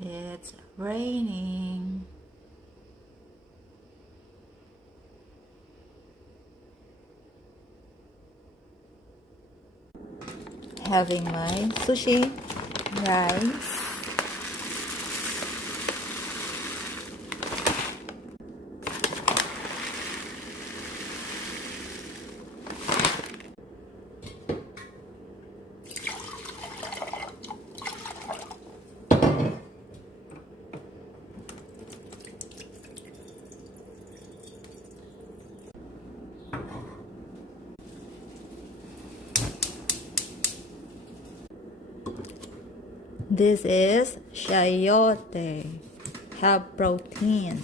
It's raining. Having my sushi, rice, this is chayote, have protein.